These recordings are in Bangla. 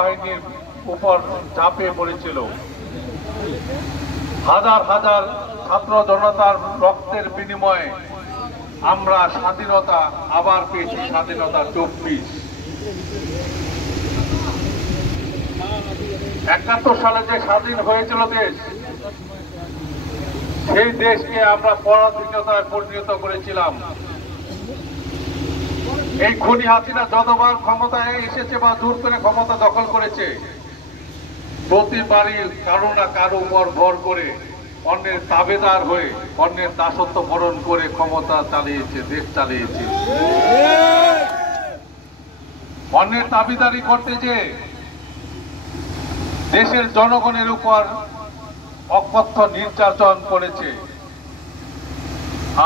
বাহিনীর উপর ঝাঁপিয়ে পড়েছিল। হাজার হাজার ছাত্র জনতার রক্তের বিনিময়ে আমরা স্বাধীনতা আবার পেয়েছি, স্বাধীনতা 24। 71 সালে যে স্বাধীন হয়েছিল দেশ, সেই দেশকে আমরা পরাধীনতায় পরিণত করেছিলাম। এই খুনি হাসিনা যতবার ক্ষমতায় এসেছে বা জোর করে ক্ষমতা দখল করেছে, প্রতিবারই কারো না কারো উপর ভর করে অন্যের তাবেদার হয়ে অন্যের দাসত্ব বরণ করে ক্ষমতা চালিয়েছে, দেশ চালিয়েছে। অন্যের দাবিদারি করতে যে দেশের জনগণের উপর অকথ্য নির্যাতন করেছে।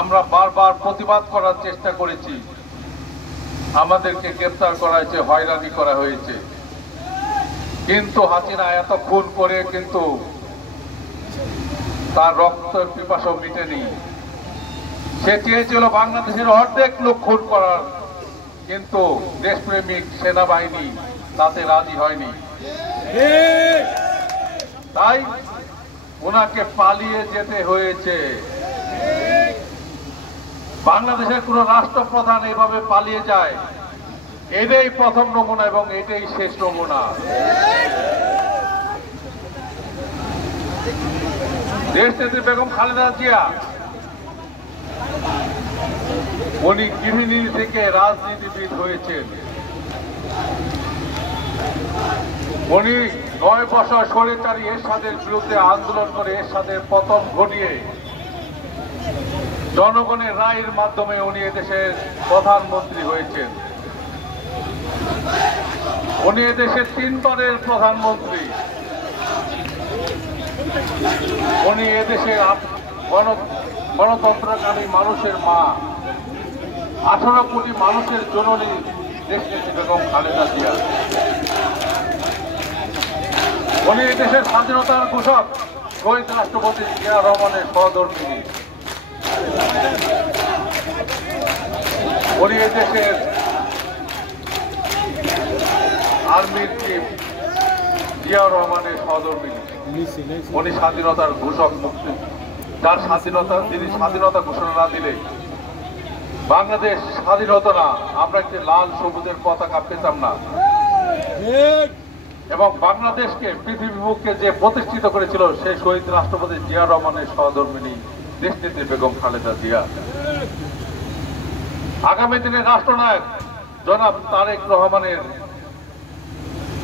আমরা বারবার প্রতিবাদ করার চেষ্টা করেছি, আমাদেরকে গ্রেফতার করা হয়েছে, হয়রানি করা হয়েছে, কিন্তু হাসিনা এত খুন করে কিন্তু তার রক্তের পিপাসা মিটেনি। সে চেয়েছিল বাংলাদেশের অর্ধেক লোক খুন করার, কিন্তু দেশপ্রেমিক সেনাবাহিনী তাতে রাজি হয়নি। তাই ওনাকে পালিয়ে যেতে হয়েছে। বাংলাদেশের কোন রাষ্ট্রপ্রধান এভাবে পালিয়ে যায়, এটাই প্রথম নমুনা এবং এটাই শেষ নমুনা। দেশনেত্রী বেগম খালেদা জিয়া উনি গৃহিণী থেকে রাজনীতিবিদ হয়েছেন। উনি 9 বছর স্বৈরাচারী এরশাদের বিরুদ্ধে আন্দোলন করে এরশাদের পতন ঘটিয়ে জনগণের রায়ের মাধ্যমে উনি এদেশের প্রধানমন্ত্রী হয়েছেন। উনি এদেশের 3 বারের প্রধানমন্ত্রী। উনি এদেশের গণতন্ত্রকামী মানুষের মা, 18 কোটি মানুষের জননী দেশনেত্রী বেগম খালেদা জিয়া। উনি এদেশের স্বাধীনতার ঘোষক শহীদ রাষ্ট্রপতি জিয়া রহমানের সহধর্মিণী। উনি এদেশের আর্মির চিফ জিয়া রহমানের সহধর্মিণী। উনি স্বাধীনতার ঘোষক, মুক্তি যার স্বাধীনতা, যিনি স্বাধীনতা ঘোষণা না দিলে বাংলাদেশ স্বাধীন হতো না। আমরা একটি লাল সবুজের পতাকা পেতাম না এবং বাংলাদেশকে পৃথিবীর বুকে যে প্রতিষ্ঠিত করেছিল সেই শহীদ রাষ্ট্রপতি জিয়া রহমানের সহধর্মিণী দেশনেত্রী বেগম খালেদা জিয়া। আগামী দিনের রাষ্ট্রনায়ক জনাব তারেক রহমানের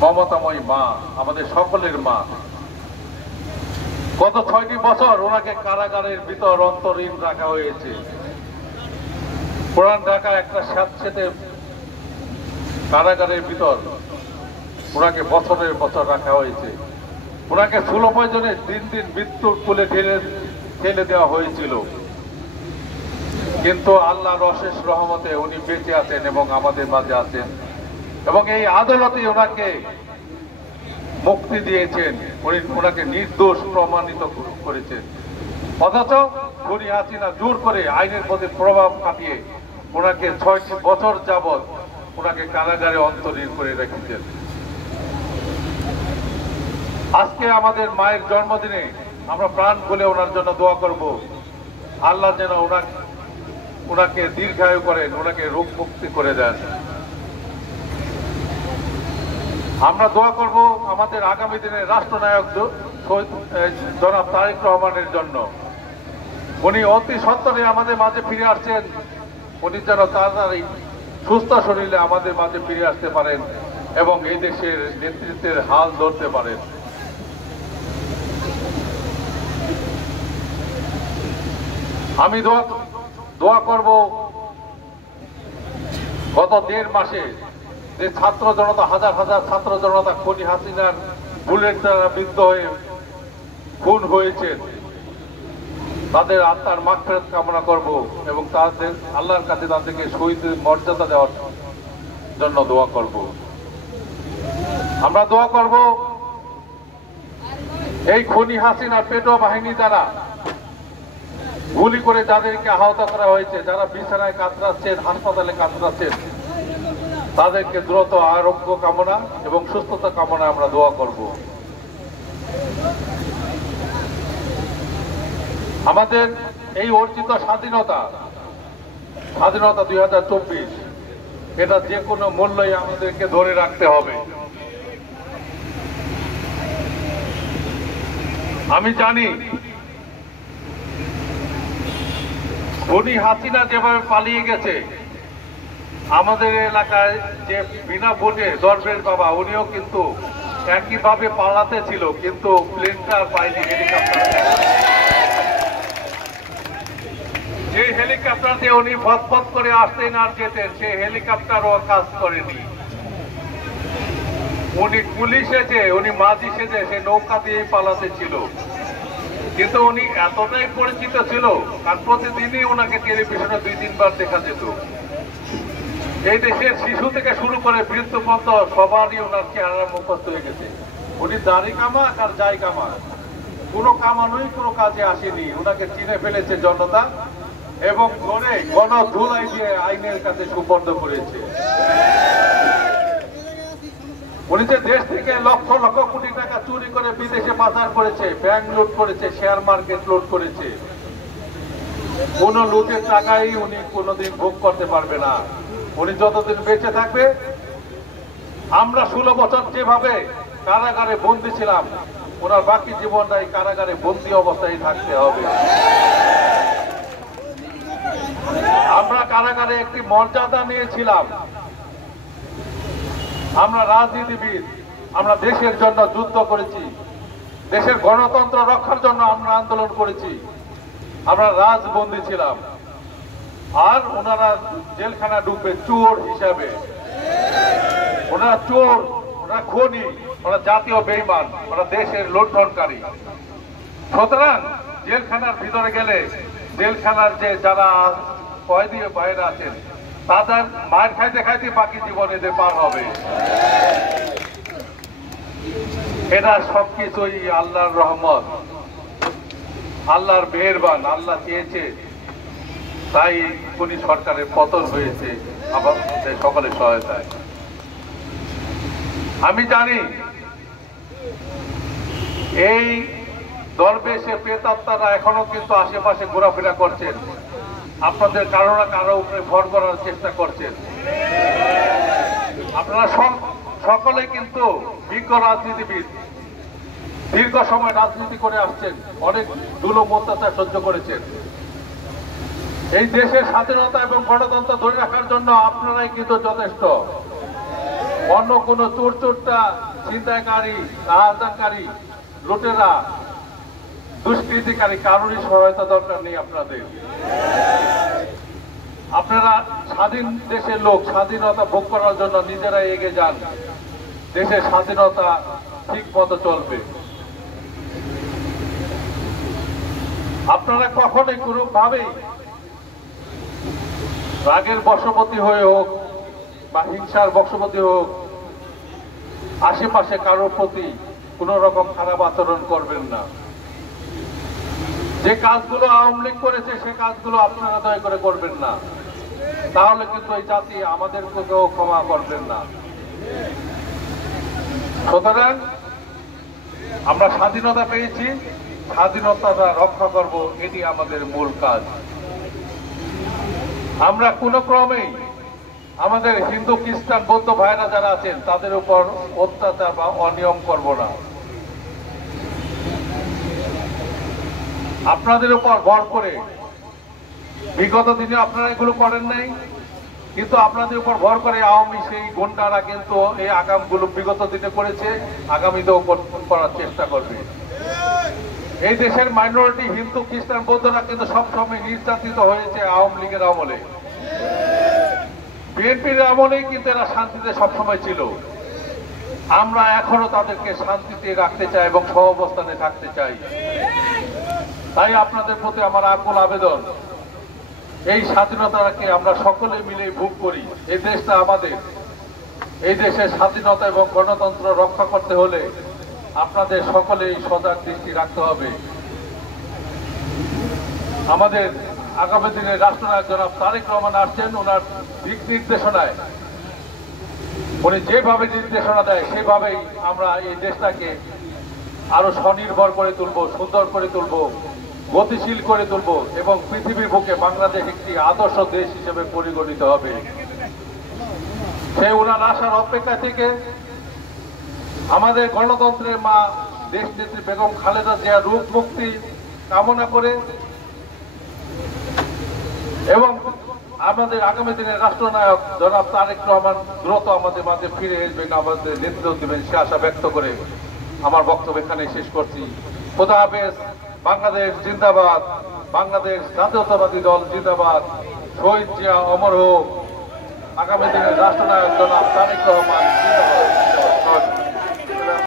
মমতাময়ী মা, আমাদের সকলের মা। গত 6টি বছর ওনাকে কারাগারের ভিতর অন্তরীণ রাখা হয়েছে। পুরান ঢাকা একটা স্যাঁতসেঁতে কারাগারের ভিতর ওনাকে বছরের বছর রাখা হয়েছে। ওনাকে স্থূল প্রয়োজনে দিন দিন মৃত্যুর কোলে ঠেলে দেওয়া হয়েছিল, কিন্তু আল্লাহর অশেষ রহমতে উনি বেঁচে আছেন এবং আমাদের মাঝে আছেন এবং এই আদালতে ওনাকে মুক্তি দিয়েছেন। উনি ওনাকে নির্দোষ প্রমাণিত করেছেন। অথচ খুনি হাসিনা জোর করে আইনের প্রতি প্রভাব খাটিয়ে ওনাকে 6টি বছর যাবৎ ওনাকে কারাগারে অন্তরীণ করে রেখেছেন। আজকে আমাদের মায়ের জন্মদিনে আমরা প্রাণ খুলে ওনার জন্য দোয়া করব, আল্লাহ যেন ওনাকে দীর্ঘায়ু করেন, ওনাকে রোগ মুক্তি করে দেন। আমরা দোয়া করব আমাদের আগামী দিনের রাষ্ট্রনায়ক জনাব তারেক রহমানের জন্য। উনি অতি সত্বরে আমাদের মাঝে ফিরে আসছেন। উনি যেন তাড়াতাড়ি সুস্থ শরীরে আমাদের মাঝে ফিরে আসতে পারেন এবং এই দেশের নেতৃত্বের হাল ধরতে পারেন। আমি দোয়া করব গত 1.5 মাসে যে ছাত্র জনতা, হাজার হাজার ছাত্র জনতা খুনি হাসিনার বুলেট দ্বারা বিদ্ধ হয়ে খুন হয়েছেন, তাদের আত্মার মাগফিরাত কামনা করব এবং তাদের আল্লাহর কাছে তাদেরকে শহীদের মর্যাদা দেওয়ার জন্য দোয়া করব। আমরা দোয়া করব এই খুনি হাসিনার পেটো বাহিনী দ্বারা গুলি করে যাদেরকে আহত করা হয়েছে, যারা বিছানায় কাতরাচ্ছেন, হাসপাতালে কাতরাচ্ছেন, তাদেরকে দ্রুত আরোগ্য কামনা এবং সুস্থতা কামনা আমরা দোয়া করব। আমাদের এই অর্জিত স্বাধীনতা 2024 এটা যে কোনো মূল্যই আমাদেরকে ধরে রাখতে হবে। আমি জানি খুনি হাসিনা যেভাবে পালিয়ে গেছে, আমাদের এলাকায় যে বিনা ভোটে দরবেশ বাবা উনিও কিন্তু একইভাবে পালাতে ছিল, কিন্তু প্লেনটা পায়নি, হেলিকপ্টার। যে হেলিকপ্টার দিয়ে উনি ফতফত করে আসতেন আর যেতেন, সেই হেলিকপ্টারও কাজ করেনি। উনি পুলিশ সেজে, উনি মাঝি সেজে সে নৌকা দিয়েই পালাতে ছিল, কিন্তু উনি এতটাই পরিচিত ছিল কারণ প্রতিদিনই ওনাকে টেলিভিশনে 2-3 বার দেখা যেত। এই দেশের শিশু থেকে শুরু করে বৃদ্ধ পর্যন্ত সবারই ওনার চেহারা মুখস্থ হয়ে গেছে। উনি দাড়ি কামাক আর যাই কামাক, কোনো কামানোই কোনো কাজে আসেনি। ওনাকে চিনে ফেলেছে জনতা এবং ধরে গণধুলাই দিয়ে আইনের কাছে সুপর্দ করেছে। উনি যে দেশ থেকে লক্ষ লক্ষ কোটি টাকা চুরি করে বিদেশে পাচার করেছে, ব্যাংক লুট করেছে, শেয়ার মার্কেট লুট করেছে, কোন লুটের টাকাই উনি কোনোদিন ভোগ করতে পারবে না। উনি যতদিন বেঁচে থাকবে, আমরা 16 বছর যেভাবে কারাগারে বন্দী ছিলাম, ওনার বাকি জীবনটাই কারাগারে বন্দী অবস্থায় থাকতে হবে। আমরা কারাগারে একটি মর্যাদা নিয়েছিলাম। আমরা রাজনীতিবিদ, আমরা দেশের জন্য যুদ্ধ করেছি, দেশের গণতন্ত্র রক্ষার জন্য আমরা আন্দোলন করেছি, আমরা রাজবন্দী ছিলাম। আর ওনারা জেলখানা ঢুকবে চোর হিসাবে। ওনারা চোর, ওনারা খুনি, ওরা জাতীয় বেঈমান, ওরা দেশের লুণ্ঠনকারী। সুতরাং জেলখানার ভিতরে গেলে জেলখানার যে যারা কয়েদি বাইরে আছেন, তাদের মায়ের খাইতে খাইতে বাকি জীবন এদের পার হবে। এটা সবকিছুই আল্লাহর রহমত, আল্লাহর মেহেরবান। আল্লাহ চেয়েছে তাই খুনি সরকারের পতন হয়েছে আমাদের সকলের সহায়তায়। আমি জানি এই দরবেশে প্রেতাত্মারা এখনো কিন্তু আশেপাশে ঘোরাফেরা করছেন, আপনাদের কারো না কারো উপরে ভর করার চেষ্টা করছেন। আপনারা সকলে কিন্তু বিজ্ঞ রাজনীতিবিদ, দীর্ঘ সময় রাজনীতি করে আসছেন, অনেক জুলুম অত্যাচার সহ্য করেছেন। এই দেশের স্বাধীনতা এবং গণতন্ত্র ধরে রাখার জন্য আপনারাই কিন্তু যথেষ্ট। অন্য কোনো চোরটা, ছিনতাইকারী, রাহাজানকারী, লুটেরা, দুষ্কৃতিকারী কারোরই সহায়তা দরকার নেই আপনাদের। আপনারা স্বাধীন দেশের লোক, স্বাধীনতা ভোগ করার জন্য নিজেরাই এগিয়ে যান, দেশের স্বাধীনতা ঠিক মতো চলবে। আপনারা কখনোই কোনোভাবেই রাগের বশবর্তী হয়ে হোক বা হিংসার বশবর্তী হোক, আশেপাশে কারোর প্রতি কোন রকম খারাপ আচরণ করবেন না। যে কাজগুলো আওয়ামী লীগ করেছে সে কাজগুলো আপনারা দয়া করে করবেন না, তাহলে কিন্তু এই জাতি আমাদেরকেও ক্ষমা করবেন না। সুতরাং আমরা স্বাধীনতা পেয়েছি, স্বাধীনতাটা রক্ষা করব, এটি আমাদের মূল কাজ। আমরা কোনো ক্রমেই আমাদের হিন্দু, খ্রিস্টান, বৌদ্ধ ভাইরা যারা আছেন তাদের উপর অত্যাচার বা অনিয়ম করব না। আপনাদের উপর ভর করে, বিগত দিনে আপনারা এগুলো করেন নাই, কিন্তু আপনাদের উপর ভর করে আওয়ামী সেই গুন্ডারা কিন্তু এই আগামগুলো বিগত দিনে করেছে, আগামীতেও করার চেষ্টা করবে। এই দেশের মাইনরিটি হিন্দু, খ্রিস্টান, বৌদ্ধরা কিন্তু সবসময় নির্যাতিত হয়েছে আওয়ামী লীগের আমলে। বিএনপির আমলেই কিন্তু এরা শান্তিতে সবসময় ছিল। আমরা এখনো তাদেরকে শান্তিতে রাখতে চাই এবং সহাবস্থানে থাকতে চাই। তাই আপনাদের প্রতি আমার আকুল আবেদন, এই স্বাধীনতাকে আমরা সকলে মিলে ভোগ করি। এই দেশটা আমাদের। এই দেশের স্বাধীনতা এবং গণতন্ত্র রক্ষা করতে হলে আপনাদের সকলেই সজাগ দৃষ্টি রাখতে হবে। আমাদের আগামী দিনে রাষ্ট্রনায়ক জনাব তারেক রহমান আসছেন, ওনার দিক নির্দেশনায় উনি যেভাবে নির্দেশনা দেয় সেভাবেই আমরা এই দেশটাকে আরো স্বনির্ভর করে তুলব, সুন্দর করে তুলব, গতিশীল করে তুলব এবং পৃথিবীর বুকে বাংলাদেশ একটি আদর্শ দেশ হিসেবে পরিগণিত হবে। সেই ওনার আসার অপেক্ষা থেকে আমাদের গণতন্ত্রের মা দেশনেত্রী বেগম খালেদা জিয়ার রূপ মুক্তি কামনা করে এবং আমাদের আগামী দিনের রাষ্ট্রনায়ক জনাব তারেক রহমান দ্রুত আমাদের মাঝে ফিরে আসবেন, আমাদের নেতৃত্ব দিবেন সে আশা ব্যক্ত করে আমার বক্তব্য এখানে শেষ করছি। খোদা হাফেজ। বাংলাদেশ জিন্দাবাদ। বাংলাদেশ জাতীয়তাবাদী দল জিন্দাবাদ। শহীদ জিয়া অমর হোক। আগামী দিনের রাষ্ট্রনায়ক জনাব তারেক রহমান জিন্দাবাদ।